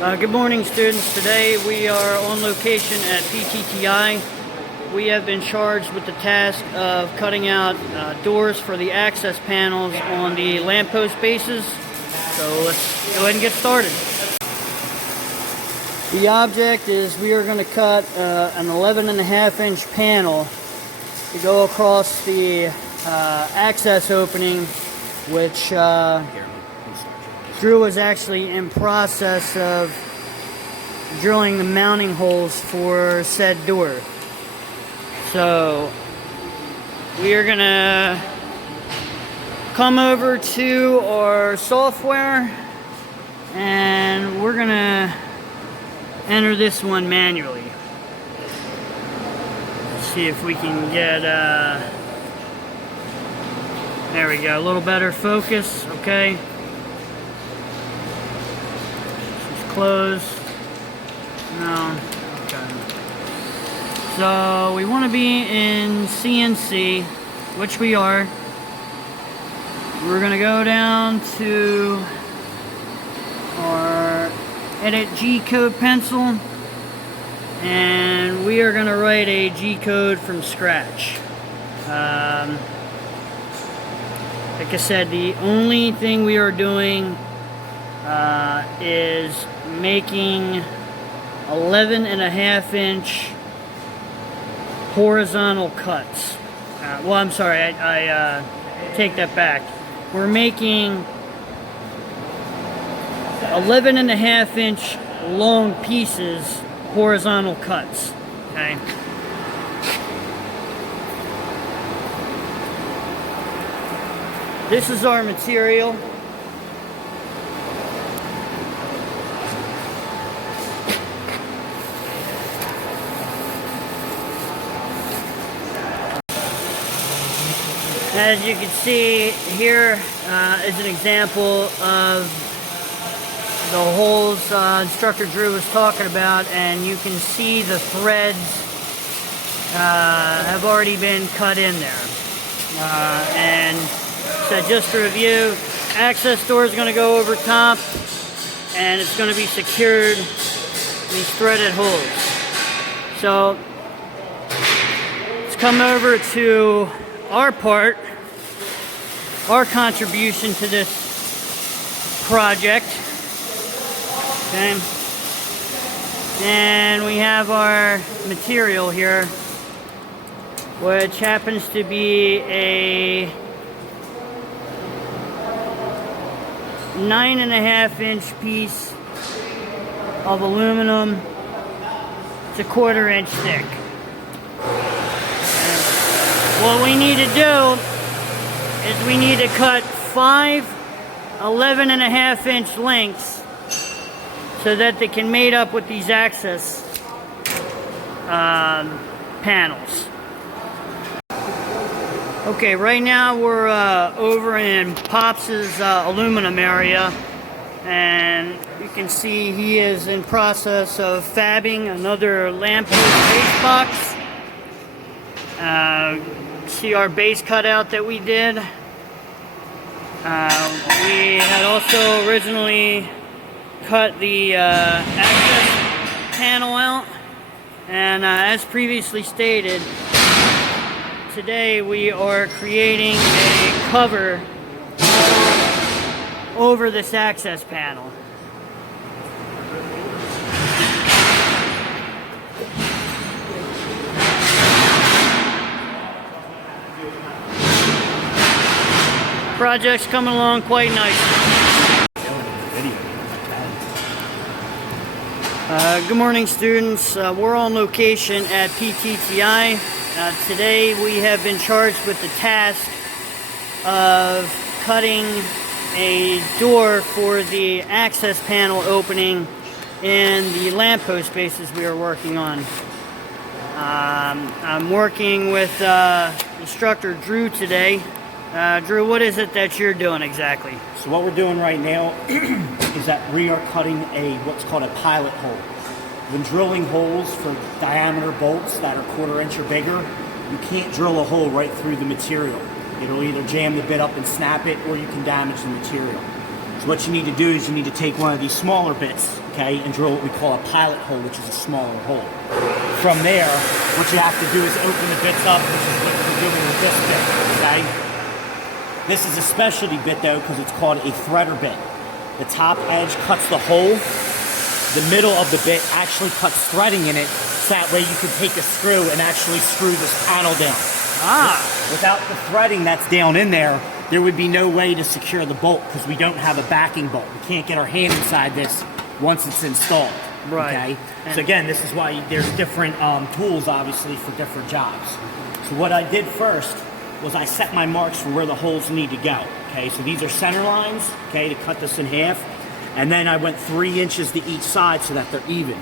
Good morning, students. Today we are on location at PTTI. We have been charged with the task of cutting out doors for the access panels on the lamppost bases. So let's go ahead and get started. The object is we are going to cut an 11.5-inch panel to go across the access opening, which Drew was actually in process of drilling the mounting holes for said door. So we are gonna come over to our software and we're gonna enter this one manually. Let's see if we can get there we go, a little better focus. Okay, close. No. Okay. So we want to be in CNC, which we are. We're going to go down to our edit G-code pencil, and we are going to write a G-code from scratch. Like I said, the only thing we are doing is making 11.5-inch horizontal cuts. Well, I'm sorry, I take that back. We're making 11.5-inch long pieces, horizontal cuts. Okay. This is our material. As you can see, here is an example of the holes Instructor Drew was talking about, and you can see the threads have already been cut in there. And so just to review, access door is going to go over top, and it's going to be secured in these threaded holes. So let's come over to our part, our contribution to this project. Okay. And we have our material here, which happens to be a 9.5-inch piece of aluminum. It's a 1/4 inch thick. What we need to do is we need to cut 5 11.5-inch lengths so that they can mate up with these access panels. Okay, right now we're over in Pops's aluminum area, and you can see he is in process of fabbing another lamppost base box. See our base cutout that we did. We had also originally cut the access panel out, and as previously stated, today we are creating a cover over this access panel. Project's coming along quite nicely. Good morning, students. We're on location at PTTI. Today we have been charged with the task of cutting a door for the access panel opening in the lamppost bases we are working on. I'm working with Instructor Drew today. Drew, what is it that you're doing exactly? So what we're doing right now is that we are cutting what's called a pilot hole. When drilling holes for diameter bolts that are 1/4 inch or bigger, you can't drill a hole right through the material. It'll either jam the bit up and snap it, or you can damage the material. So what you need to do is you need to take one of these smaller bits, okay, and drill what we call a pilot hole, which is a smaller hole. From there, what you have to do is open the bits up, which is what we're doing with this bit, okay? This is a specialty bit though, because it's called a threader bit. The top edge cuts the hole. The middle of the bit actually cuts threading in it, so that way you can take a screw and actually screw this panel down. Without the threading that's down in there, there would be no way to secure the bolt because we don't have a backing bolt. We can't get our hand inside this once it's installed. Right. Okay. So again, this is why there's different tools, obviously, for different jobs. So what I did first was I set my marks for where the holes need to go. Okay. So these are center lines. Okay, to cut this in half, and then I went 3 inches to each side so that they're even.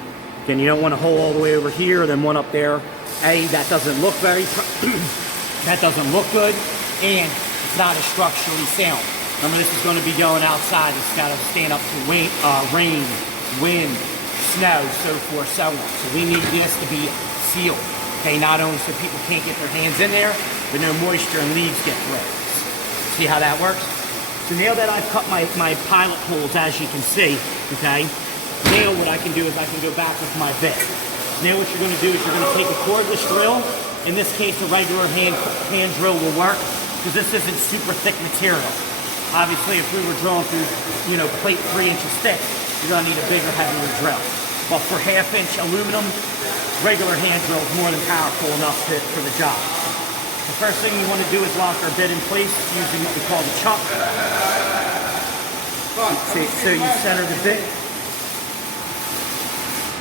Then you don't want a hole all the way over here, then one up there. That doesn't look that doesn't look good, and it's not as structurally sound. Remember, this is going to be going outside. It's got to stand up to rain, wind, snow, so forth, so on. So we need this to be sealed. Okay, not only so people can't get their hands in there, but no moisture and leaves get through. See how that works? So now that I've cut my pilot holes, as you can see, okay, now what I can do is I can go back with my bit. Now what you're going to do is you're going to take a cordless drill. In this case, a regular hand drill will work because this isn't super thick material. Obviously, if we were drilling through, plate 3 inches thick, you're going to need a bigger, heavier drill. But for 1/2 inch aluminum, regular hand drill is more than powerful enough for the job. The first thing you want to do is lock our bit in place using what we call the chuck. So you center the bit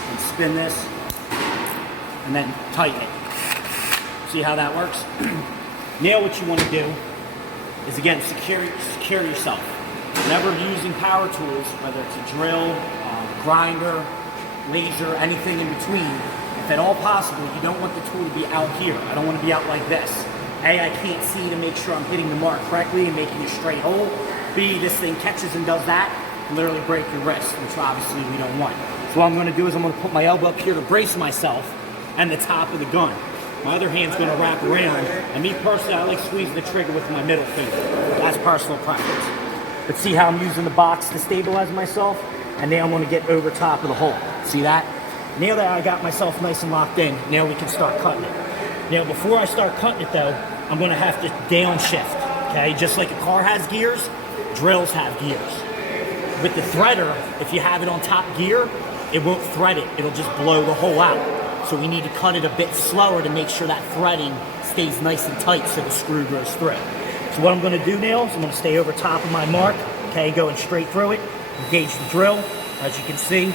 and spin this and then tighten it. See how that works? Now what you want to do is, again, secure yourself. Whenever using power tools, whether it's a drill, grinder, laser, anything in between, if at all possible, you don't want the tool to be out here. I don't want to be out like this. A, I can't see to make sure I'm hitting the mark correctly and making a straight hole. B, this thing catches and does that, and literally break your wrist, which obviously we don't want. So what I'm going to do is I'm going to put my elbow up here to brace myself and the top of the gun. My other hand's going to wrap around, and me personally, I like squeezing the trigger with my middle finger. That's personal preference. But see how I'm using the box to stabilize myself? And now I'm going to get over top of the hole. See that? Now that I got myself nice and locked in, now we can start cutting it. Now before I start cutting it though, I'm going to have to downshift. Okay, just like a car has gears, drills have gears. With the threader, if you have it on top gear, it won't thread it. It'll just blow the hole out. So we need to cut it a bit slower to make sure that threading stays nice and tight so the screw goes through. So what I'm going to do now is I'm going to stay over top of my mark, okay, going straight through it, engage the drill. As you can see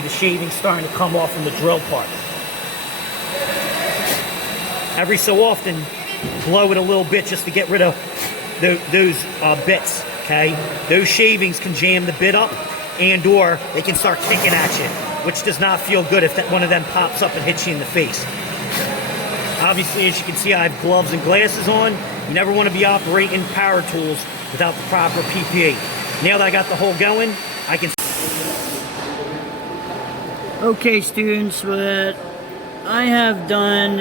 the shaving starting to come off from the drill part. Every so often, blow it a little bit just to get rid of those bits, okay? Those shavings can jam the bit up, and or they can start kicking at you, which does not feel good if that one of them pops up and hits you in the face. Obviously, as you can see, I have gloves and glasses on. You never want to be operating power tools without the proper PPE. Now that I got the hole going, I can... Okay, students, what I have done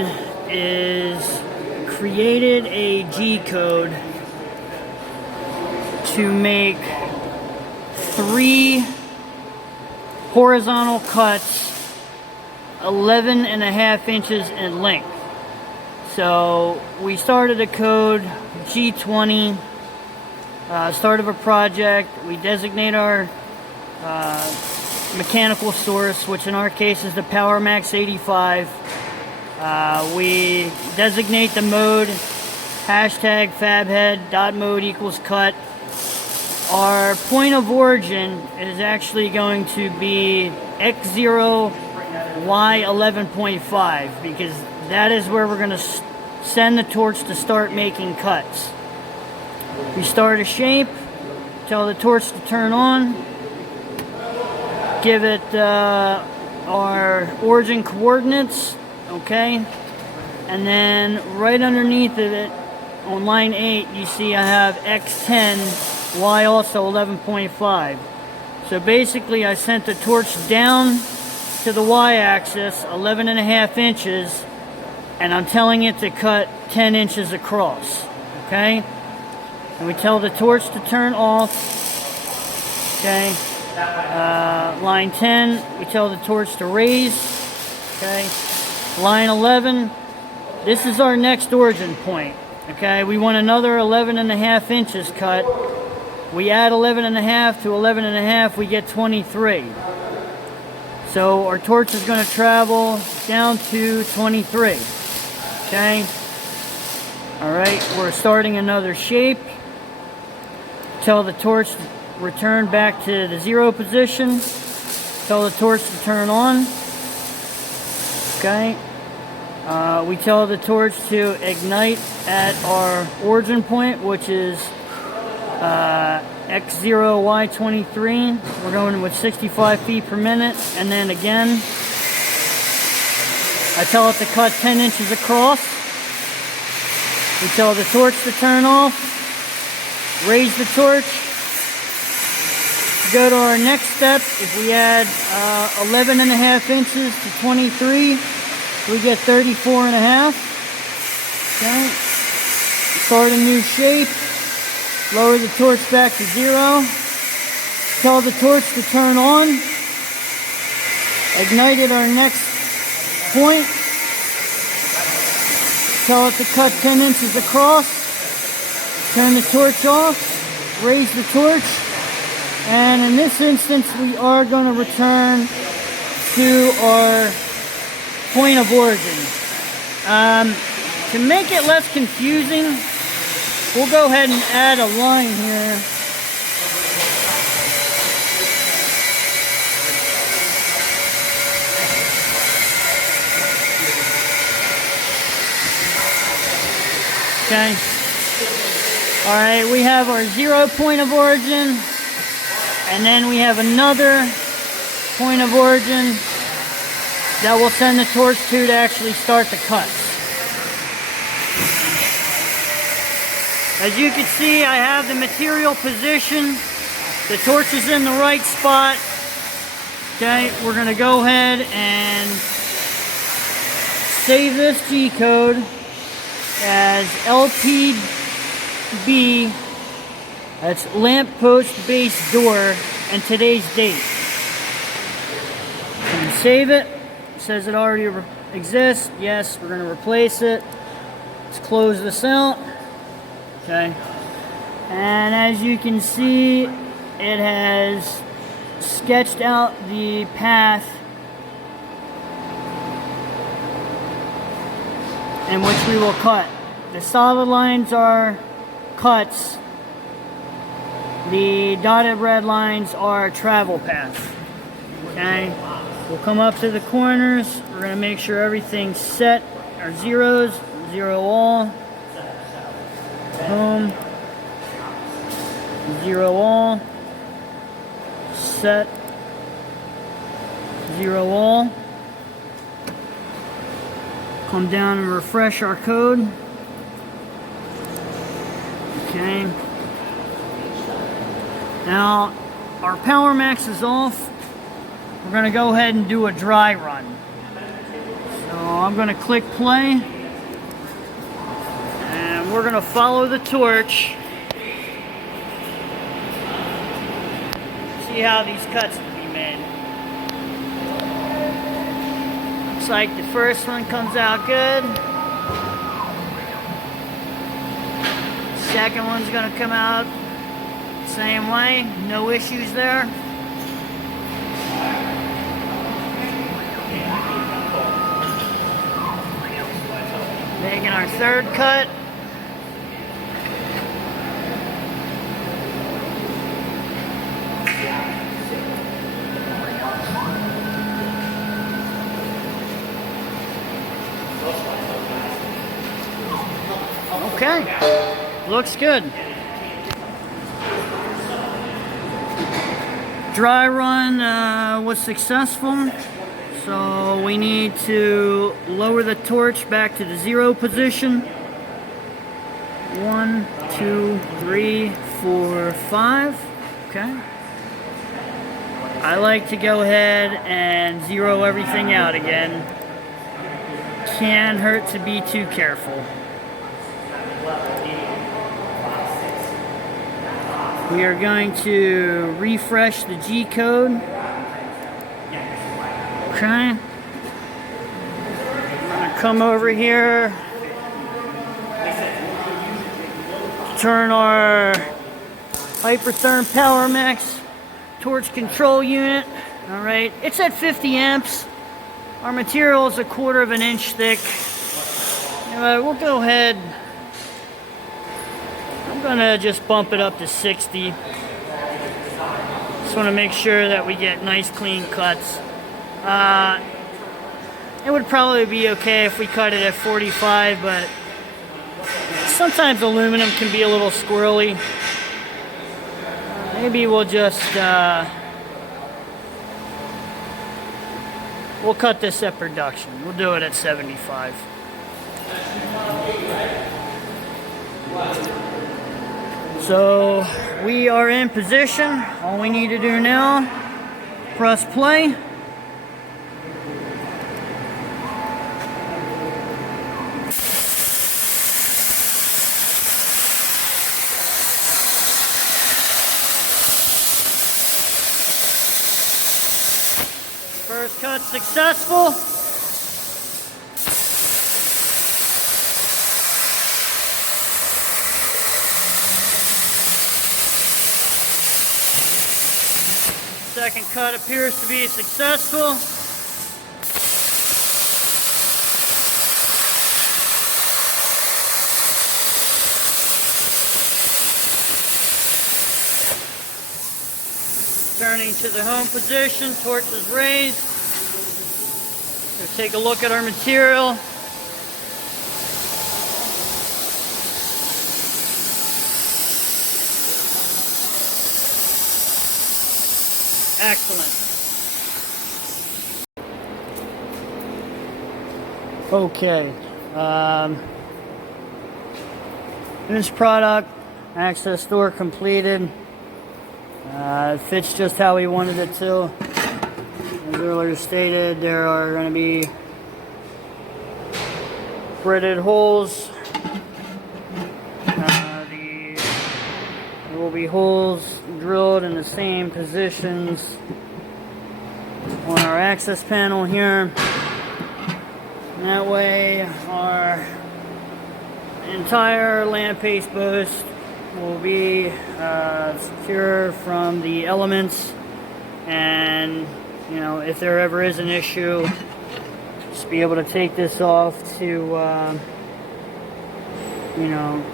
is created a G-code to make 3 horizontal cuts 11.5 inches in length. So we started a code G20, start of a project. We designate our mechanical source, which in our case is the PowerMax 85. We designate the mode, hashtag fabhead, .mode equals cut. Our point of origin is actually going to be X0 Y11.5 because that is where we're going to send the torch to start making cuts. We start a shape, tell the torch to turn on, give it our origin coordinates, okay, and then right underneath of it on line 8 you see I have X10 Y also 11.5. So basically I sent the torch down to the y-axis 11.5 inches and I'm telling it to cut 10 inches across, okay? And we tell the torch to turn off Okay. Line 10, we tell the torch to raise. Okay. Line 11, this is our next origin point. Okay, we want another 11.5 inches cut. We add 11.5 to 11.5, we get 23. So our torch is going to travel down to 23. Okay. All right, we're starting another shape. Tell the torch to return back to the 0 position. Tell the torch to turn on. Okay. We tell the torch to ignite at our origin point, which is X0, Y23. We're going with 65 feet per minute. And then again, I tell it to cut 10 inches across. We tell the torch to turn off. Raise the torch. Go to our next step. If we add 11.5 inches to 23, we get 34.5. Okay. Start a new shape. Lower the torch back to 0. Tell the torch to turn on. Ignite at our next point. Tell it to cut 10 inches across. Turn the torch off. Raise the torch. And in this instance, we are going to return to our point of origin. To make it less confusing, we'll go ahead and add a line here. Okay. All right, we have our 0 point of origin, and then we have another point of origin that will send the torch to actually start the cut. As you can see, I have the material position. The torch is in the right spot. Okay, we're going to go ahead and save this G code as LPB. That's lamppost base door and today's date. And save it. It says it already exists. Yes, we're going to replace it. Let's close this out. Okay. And as you can see, it has sketched out the path in which we will cut. The solid lines are cuts. The dotted red lines are travel paths. Okay. We'll come up to the corners. We're going to make sure everything's set. Our zeros, 0 all. Home. 0 all. Set. 0 all. Come down and refresh our code. Okay. Now, our Power Max is off. We're going to go ahead and do a dry run. So I'm going to click play. And we're going to follow the torch. See how these cuts can be made. Looks like the first one comes out good. Second one's going to come out same way. No issues there. Making our third cut. Okay, looks good. Dry run was successful. So we need to lower the torch back to the 0 position. 1, 2, 3, 4, 5. Okay. I like to go ahead and zero everything out again. Can't hurt to be too careful. We are going to refresh the G code. Okay. I'm gonna come over here, turn our Hypertherm Power Max torch control unit. All right, it's at 50 amps. Our material is 1/4 of an inch thick. We'll go ahead. I'm gonna just bump it up to 60. Just want to make sure that we get nice clean cuts. It would probably be okay if we cut it at 45, but sometimes aluminum can be a little squirrely. Maybe we'll just we'll cut this at production. We'll do it at 75. So we are in position. All we need to do now, press play. First cut successful. Second cut appears to be successful. Turning to the home position, torch is raised. Let's take a look at our material. Excellent. Okay. Finished product, access door completed. It fits just how we wanted it to. As earlier stated, there are going to be threaded holes. There will be holes drilled in the same positions on our access panel here. And that way our entire lamp paste post will be secure from the elements, and if there ever is an issue, just be able to take this off to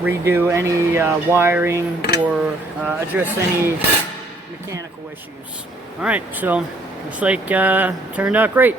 redo any wiring or address any mechanical issues. All right, so looks like turned out great.